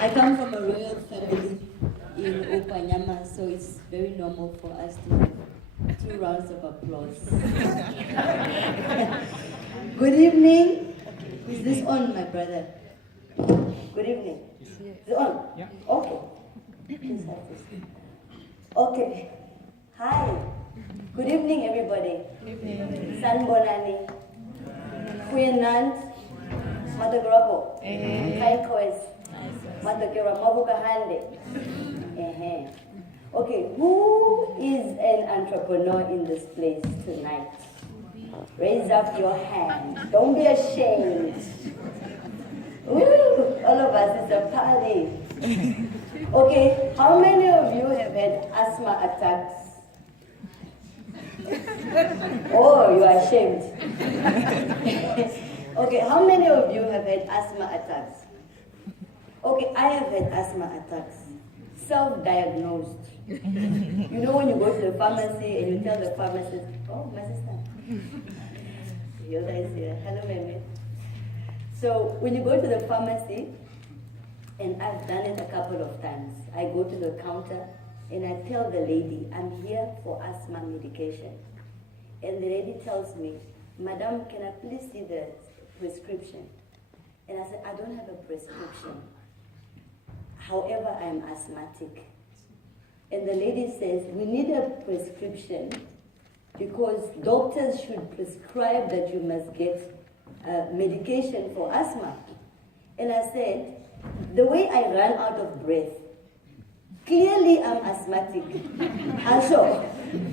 I come from a royal family in Opanyama, so it's very normal for us to have 2 rounds of applause. Good evening. Is this on, my brother? Good evening. Is it on? Yeah. Okay. Please have this. Okay. Hi. Good evening, everybody. Good evening. Sanbonani. Kuyenant. Matagrapo. Kai Koes. Matakira Mabuka Hande. Okay, who is an entrepreneur in this place tonight? Raise up your hand. Don't be ashamed. Woo, all of us, it's a party. Okay, how many of you have had asthma attacks? Oh, you are ashamed. Okay, how many of you have had asthma attacks? Okay, I have had asthma attacks. Self-diagnosed. You know when you go to the pharmacy and you tell the pharmacist, oh, my sister. Yoda is here. Hello, Meme. So when you go to the pharmacy, and I've done it a couple of times, I go to the counter and I tell the lady, I'm here for asthma medication. And the lady tells me, Madam, can I please see the prescription? And I said, I don't have a prescription. However, I'm asthmatic. And the lady says, we need a prescription because doctors should prescribe that you must get medication for asthma. And I said, the way I run out of breath, clearly I'm asthmatic. Also,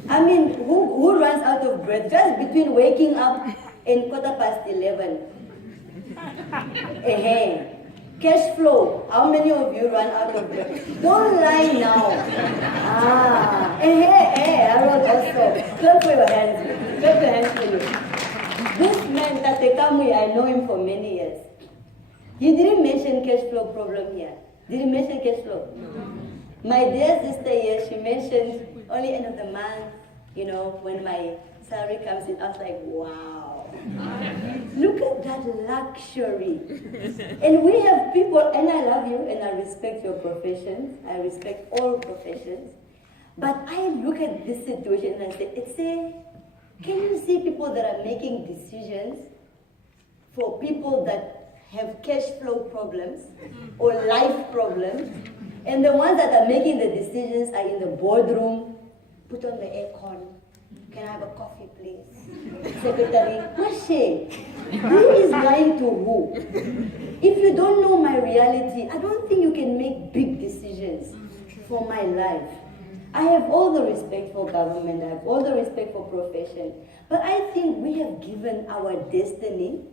I mean, who runs out of breath just between waking up and 11:15? Cash flow, how many of you run out of breath? Don't lie now. Harold also. Clap for your hands. Clap your hands for you. This man, Tate Kamui, I know him for many years. He didn't mention cash flow problem here. Did he mention cash flow? No. My dear sister here, she mentioned only end of the month, you know, when my salary comes in, I was like, wow. Look at that luxury. And we have people, and I love you, and I respect your professions. I respect all professions. But I look at this situation and I say, can you see people that are making decisions for people that have cash flow problems or life problems, and the ones that are making the decisions are in the boardroom, put on the aircon, can I have a coffee please? Secretary, Mashe, who is lying to who? If you don't know my reality, I don't think you can make big decisions for my life. I have all the respect for government, I have all the respect for profession, but I think we have given our destiny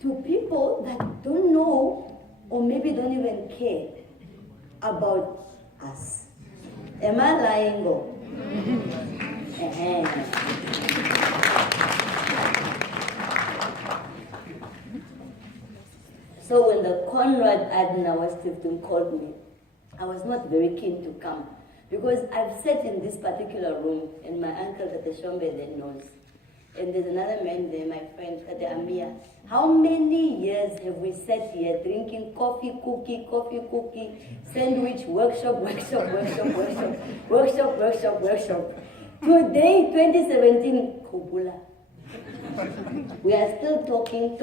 to people that don't know or maybe don't even care about us. Am I lying? Go? So when the Konrad Adenauer Stiftung called me, I was not very keen to come because I've sat in this particular room and my uncle Tate Shombe then knows. And there's another man there, my friend Tate Amia. How many years have we sat here drinking coffee, cookie, sandwich, workshop. Today, 2017, Kubula. We are still talking.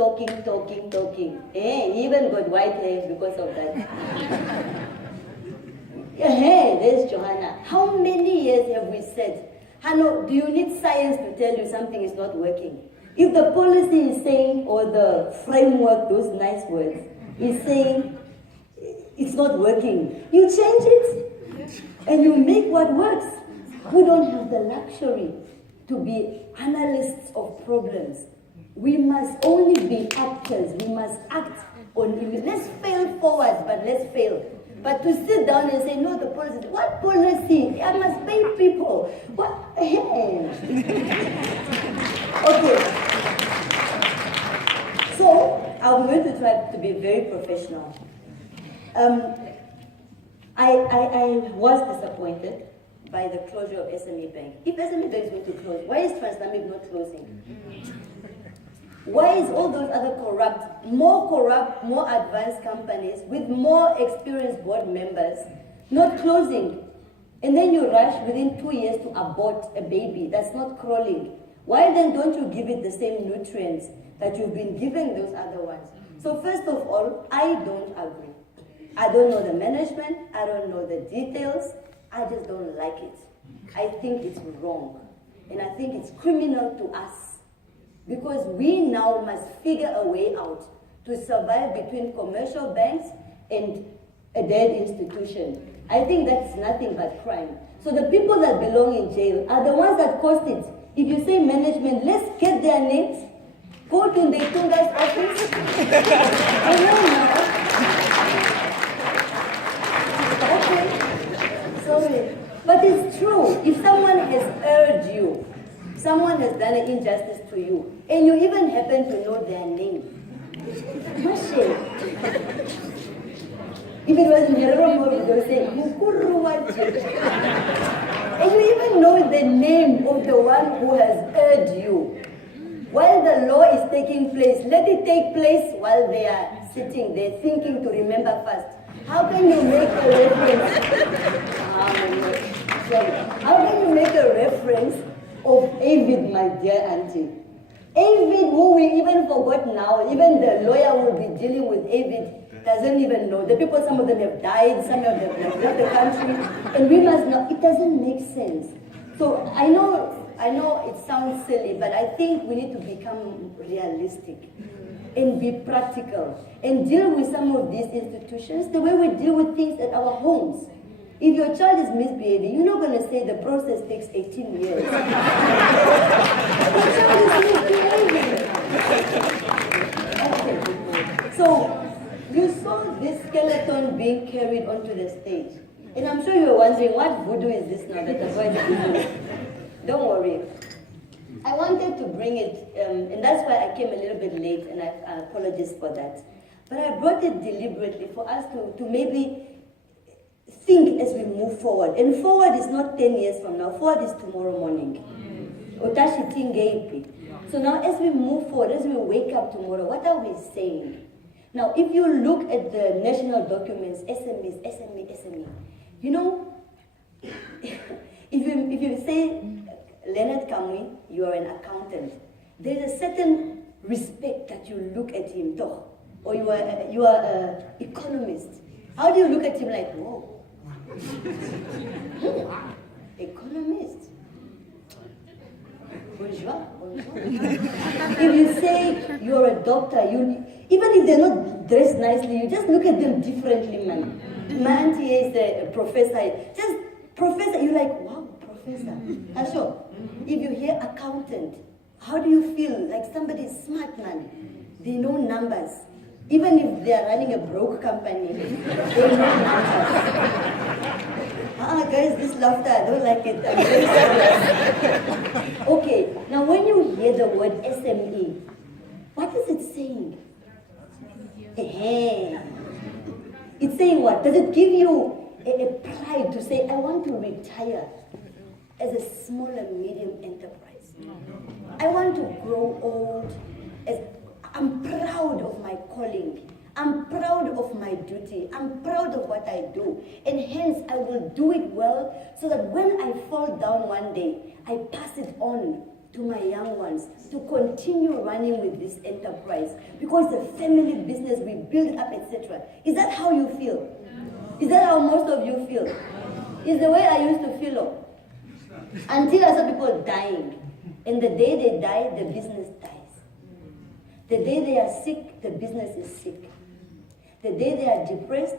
He even got white hair because of that. Hey, there's Johanna. How many years have we said, Hanno, do you need science to tell you something is not working? If the policy is saying, or the framework, those nice words, is saying it's not working, you change it and you make what works. We don't have the luxury to be analysts of problems. We must only be actors. We must act on it. Let's fail forward, but let's fail. But to sit down and say, no, the policy, what policy? I must pay people. What? Okay. So, I'm going to try to be very professional. I was disappointed by the closure of SME Bank. If SME Bank is going to close, why is Namibia not closing? Why is all those other corrupt, more advanced companies with more experienced board members not closing? And then you rush within 2 years to abort a baby that's not crawling. Why then don't you give it the same nutrients that you've been giving those other ones? So first of all, I don't agree. I don't know the management, I don't know the details, I just don't like it. I think it's wrong. And I think it's criminal to us. Because we now must figure a way out to survive between commercial banks and a dead institution. I think that's nothing but crime. So the people that belong in jail are the ones that caused it. If you say management, let's get their names, go to the Tunga's office. I know now. Okay, sorry. But it's true. If someone has urged you, someone has done an injustice to you, and you even happen to know their name, if it was in Yoruba, they would say, and you even know the name of the one who has urged you. While the law is taking place, let it take place while they are sitting there thinking to remember first. How can you make a reference? How can you make a reference of Avid, my dear auntie? Avid, who we even forgot now, even the lawyer who will be dealing with Avid doesn't even know. The people, some of them have died, some of them have left the country, and we must know. It doesn't make sense. So I know it sounds silly, but I think we need to become realistic and be practical and deal with some of these institutions the way we deal with things at our homes. If your child is misbehaving, you're not going to say the process takes 18 years. Your child is misbehaving. Okay. So you saw this skeleton being carried onto the stage. And I'm sure you're wondering, what voodoo is this now that I'm going to do? Don't worry. I wanted to bring it, and that's why I came a little bit late, and I apologize for that. But I brought it deliberately for us to maybe think as we move forward. And forward is not 10 years from now. Forward is tomorrow morning. Otashi tingeipi. So now as we move forward, as we wake up tomorrow, what are we saying? Now, if you look at the national documents, SMEs, SME, SME, you know, if you say, Leonard Kamui, you are an accountant, there's a certain respect that you look at him, doch, or you are an economist. How do you look at him like, whoa? Economist. Bonjour, bonjour. If you say you're a doctor, even if they're not dressed nicely, you just look at them differently, man. My auntie is a professor. Just professor, you're like, wow, professor. Sure. If you hear accountant, how do you feel? Like somebody smart, man. They know numbers. Even if they are running a broke company, they know numbers. Guys, this laughter, I don't like it. I'm very serious. Okay, now when you hear the word SME, what is it saying? It's saying what? Does it give you a pride to say, I want to retire as a small and medium enterprise? I want to grow old. I'm proud of my calling. I'm proud of my duty. I'm proud of what I do. And hence, I will do it well so that when I fall down one day, I pass it on to my young ones to continue running with this enterprise. Because the family business, we build up, etc. Is that how you feel? Is that how most of you feel? It's the way I used to feel. Until I saw people dying. And the day they die, the business dies. The day they are sick, the business is sick. The day they are depressed,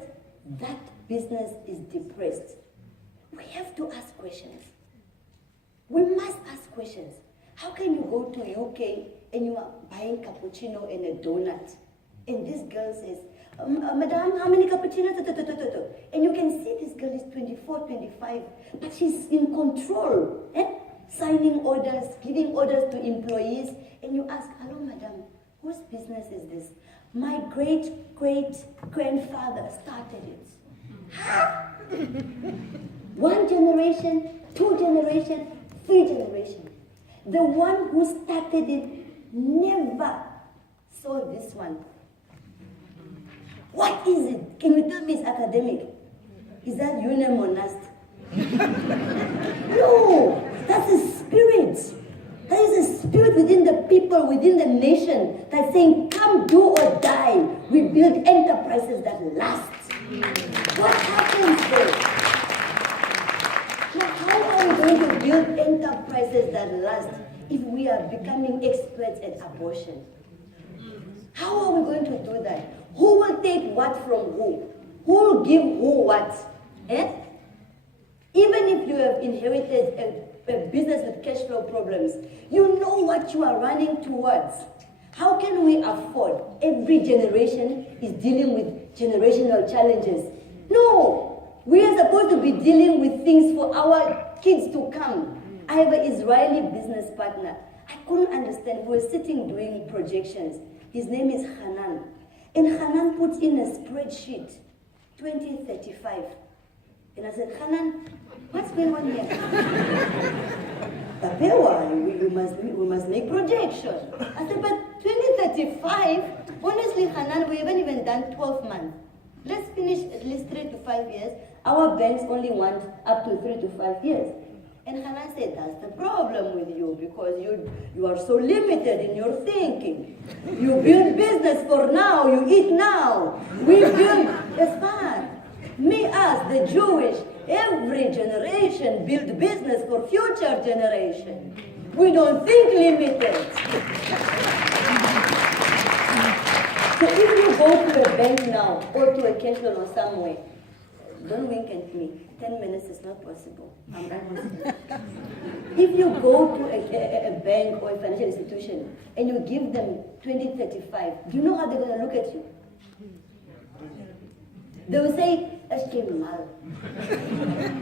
that business is depressed. We have to ask questions. We must ask questions. How can you go to UK and you are buying cappuccino and a donut? And this girl says, Madam, how many cappuccinos? And you can see this girl is 24, 25, but she's in control. Signing orders, giving orders to employees. And you ask, hello, madam, whose business is this? My great-great-grandfather started it. One generation, 2 generations, 3 generations. The one who started it never saw this one. What is it? Can you tell me it's academic? Is that unimonast? No, that's a spirit. There is a spirit within the people, within the nation, that's saying, come do or die. We build enterprises that last. What happens there? So how are we going to build enterprises that last if we are becoming experts at abortion? How are we going to do that? Who will take what from who? Who will give who what? Eh? Even if you have inherited a business with cash flow problems, you know what you are running towards. How can we afford? Every generation is dealing with generational challenges. No, we are supposed to be dealing with things for our kids to come. I have an Israeli business partner. I couldn't understand. We were sitting doing projections. His name is Hanan. And Hanan puts in a spreadsheet, 2035. And I said, Hanan, what's going on here? Twapewa, we must make projections. I said, but 2035, honestly, Hanan, we haven't even done 12 months. Let's finish at least 3 to 5 years. Our banks only want up to 3 to 5 years. And Hanan said, that's the problem with you, because you are so limited in your thinking. You build business for now, you eat now. We build as far. Me, us, the Jewish, every generation build business for future generation. We don't think limited. So if you go to a bank now, or to a cash loan or somewhere, don't wink at me. 10 minutes is not possible. I'm almost. If you go to a bank or a financial institution and you give them 2035, do you know how they're going to look at you? They will say, mal.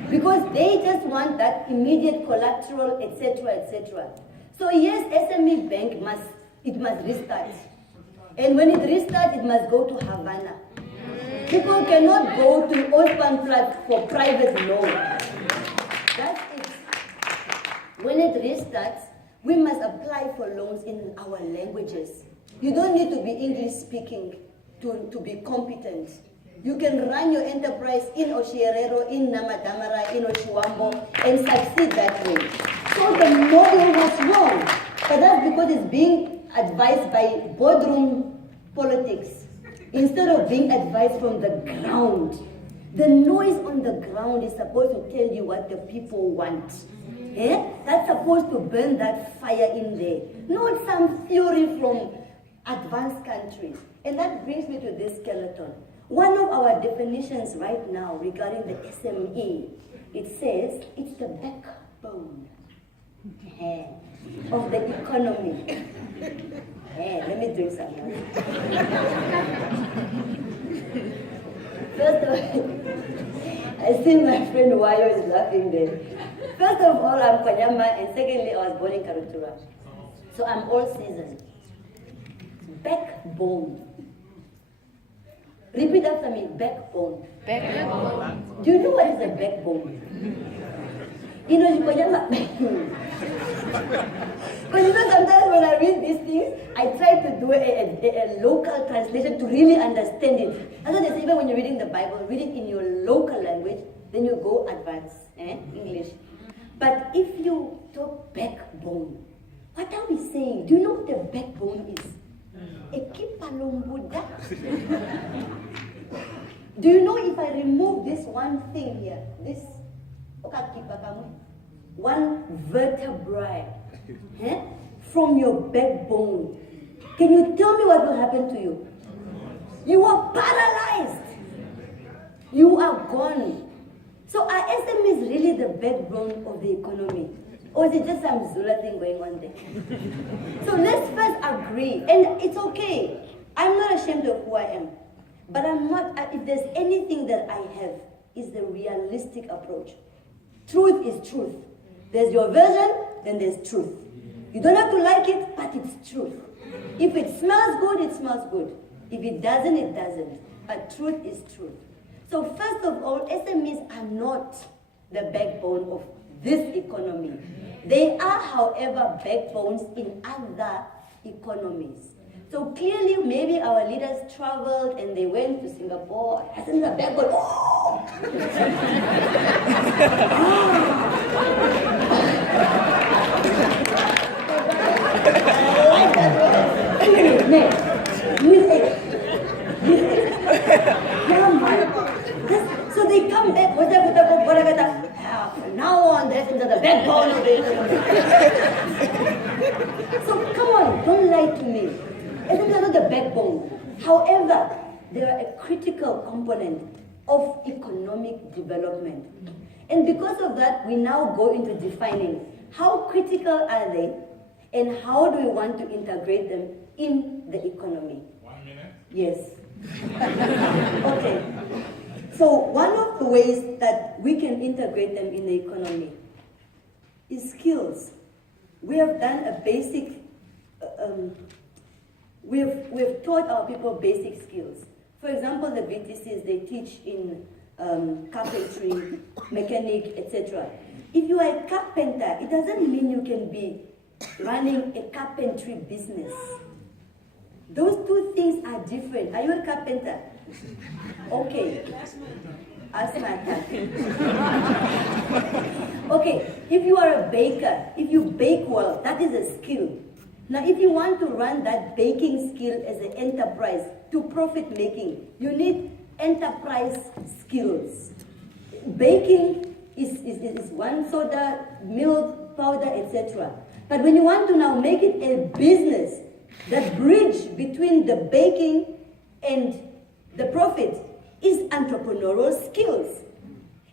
Because they just want that immediate collateral, etc., etc. So yes, SME bank must restart. And when it restarts, it must go to Havana. People cannot go to Oostplanplatz for private loan. That's it. When it restarts, we must apply for loans in our languages. You don't need to be English speaking to be competent. You can run your enterprise in Oshierero, in Namadamara, in Oshiwambo, and succeed that way. So the model was wrong. But that's because it's being advised by boardroom politics, instead of being advised from the ground. The noise on the ground is supposed to tell you what the people want. Eh? That's supposed to burn that fire in there, not some theory from advanced countries. And that brings me to this skeleton. One of our definitions right now regarding the SME, it says it's the backbone of the economy. Let me drink some now. First of all, I see my friend Wayo is laughing there. First of all, I'm Kwanyama, and secondly, I was born in Karutura. So I'm all seasoned. Backbone. Repeat after me, backbone. Backbone. Do you know what is a backbone? You know, because sometimes when I read these things, I try to do a local translation to really understand it. That's why they say even when you're reading the Bible, read it in your local language, then you go advanced, English. But if you talk backbone, what are we saying? Do you know what the backbone is? Do you know if I remove this one thing here, this one vertebrae from your backbone, can you tell me what will happen to you? You are paralyzed. You are gone. So are SMEs really the backbone of the economy? Or is it just some Zula thing going on there? So let's first agree, and it's okay. I'm not ashamed of who I am. But I'm not, if there's anything that I have, is the realistic approach. Truth is truth. There's your version, then there's truth. You don't have to like it, but it's truth. If it smells good, it smells good. If it doesn't, it doesn't. But truth is truth. So first of all, SMEs are not the backbone of this economy. They are, however, backbones in other economies. So clearly, maybe our leaders traveled and they went to Singapore. Hasn't the backbone? Oh! I like that word. So they come back. From now on, that's into the backbone of it. So come on, don't lie to me. It's not the backbone. However, they are a critical component of economic development. And because of that, we now go into defining how critical are they and how do we want to integrate them in the economy. 1 minute? Yes. Okay. So one of the ways that we can integrate them in the economy is skills. We have done a basic, we've taught our people basic skills. For example, the VTCs, they teach in carpentry, mechanic, etc. If you are a carpenter, it doesn't mean you can be running a carpentry business. Those two things are different. Are you a carpenter? Okay. Ask my Okay, if you are a baker, if you bake well, that is a skill. Now, if you want to run that baking skill as an enterprise to profit making, you need enterprise skills. Baking is one soda, milk, powder, etc. But when you want to now make it a business, the bridge between the baking and the profit is entrepreneurial skills.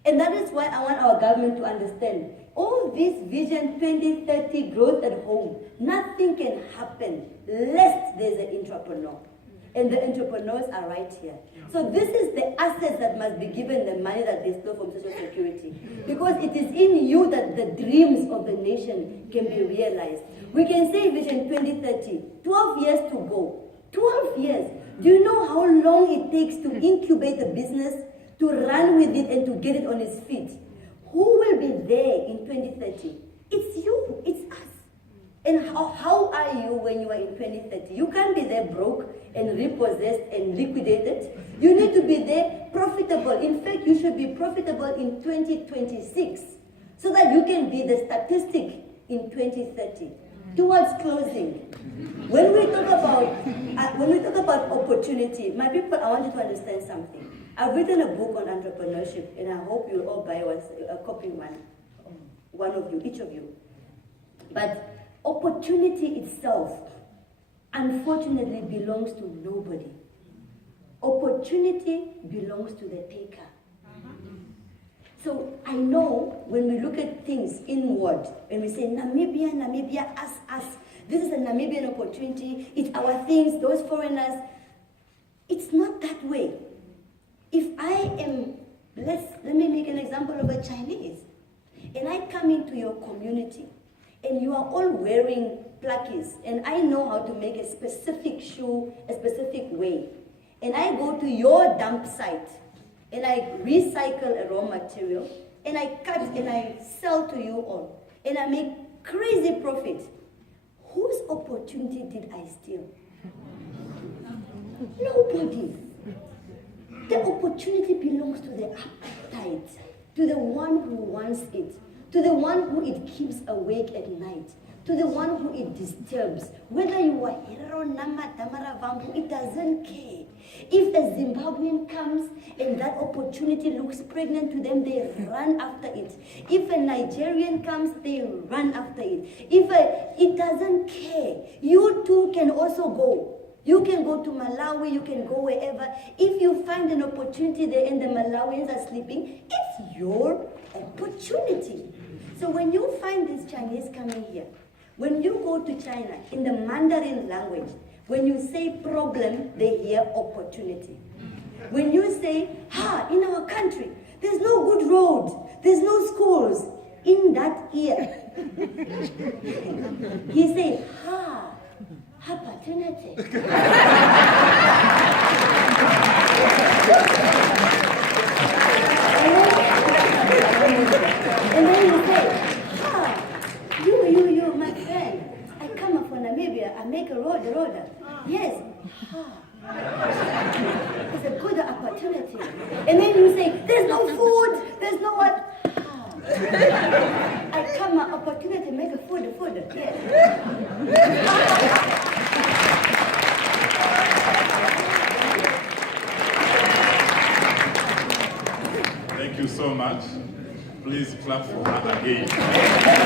And that is why I want our government to understand all this Vision 2030 growth at home, nothing can happen lest there's an entrepreneur. And the entrepreneurs are right here. So this is the assets that must be given the money that they stole from Social Security. Because it is in you that the dreams of the nation can be realized. We can say Vision 2030, 12 years to go. 12 years. Do you know how long it takes to incubate a business, to run with it and to get it on its feet? Who will be there in 2030? It's you, it's us. And how are you when you are in 2030? You can't be there broke and repossessed and liquidated. You need to be there profitable. In fact, you should be profitable in 2026 so that you can be the statistic in 2030. Towards closing, when we talk about opportunity, my people, I want you to understand something. I've written a book on entrepreneurship, and I hope you'll all buy a copy one of you, each of you. But opportunity itself, unfortunately, belongs to nobody. Opportunity belongs to the taker. So I know when we look at things inward, when we say Namibia, Namibia, us, this is a Namibian opportunity, it's our things, those foreigners. It's not that way. If I am, let me make an example of a Chinese, and I come into your community, and you are all wearing plakis, and I know how to make a specific shoe, a specific way, and I go to your dump site, and I recycle a raw material, and I cut and I sell to you all, and I make crazy profit. Whose opportunity did I steal? Nobody. The opportunity belongs to the appetite, to the one who wants it, to the one who it keeps awake at night, to the one who it disturbs. Whether you are Hero, Nama, Tamara, Vampu, it doesn't care. If a Zimbabwean comes and that opportunity looks pregnant to them, they run after it. If a Nigerian comes, they run after it. It doesn't care. You too can also go. You can go to Malawi, you can go wherever. If you find an opportunity there and the Malawians are sleeping, it's your opportunity. So when you find these Chinese coming here, when you go to China, in the Mandarin language, when you say problem, they hear opportunity. When you say, in our country, there's no good road, there's no schools, in that ear, he say, opportunity. And then you say, you, my friend, I come up from Namibia, I make a road. Yes, There's no food. There's no what. I come an opportunity to make a food. Yes. Thank you so much. Please clap for her again.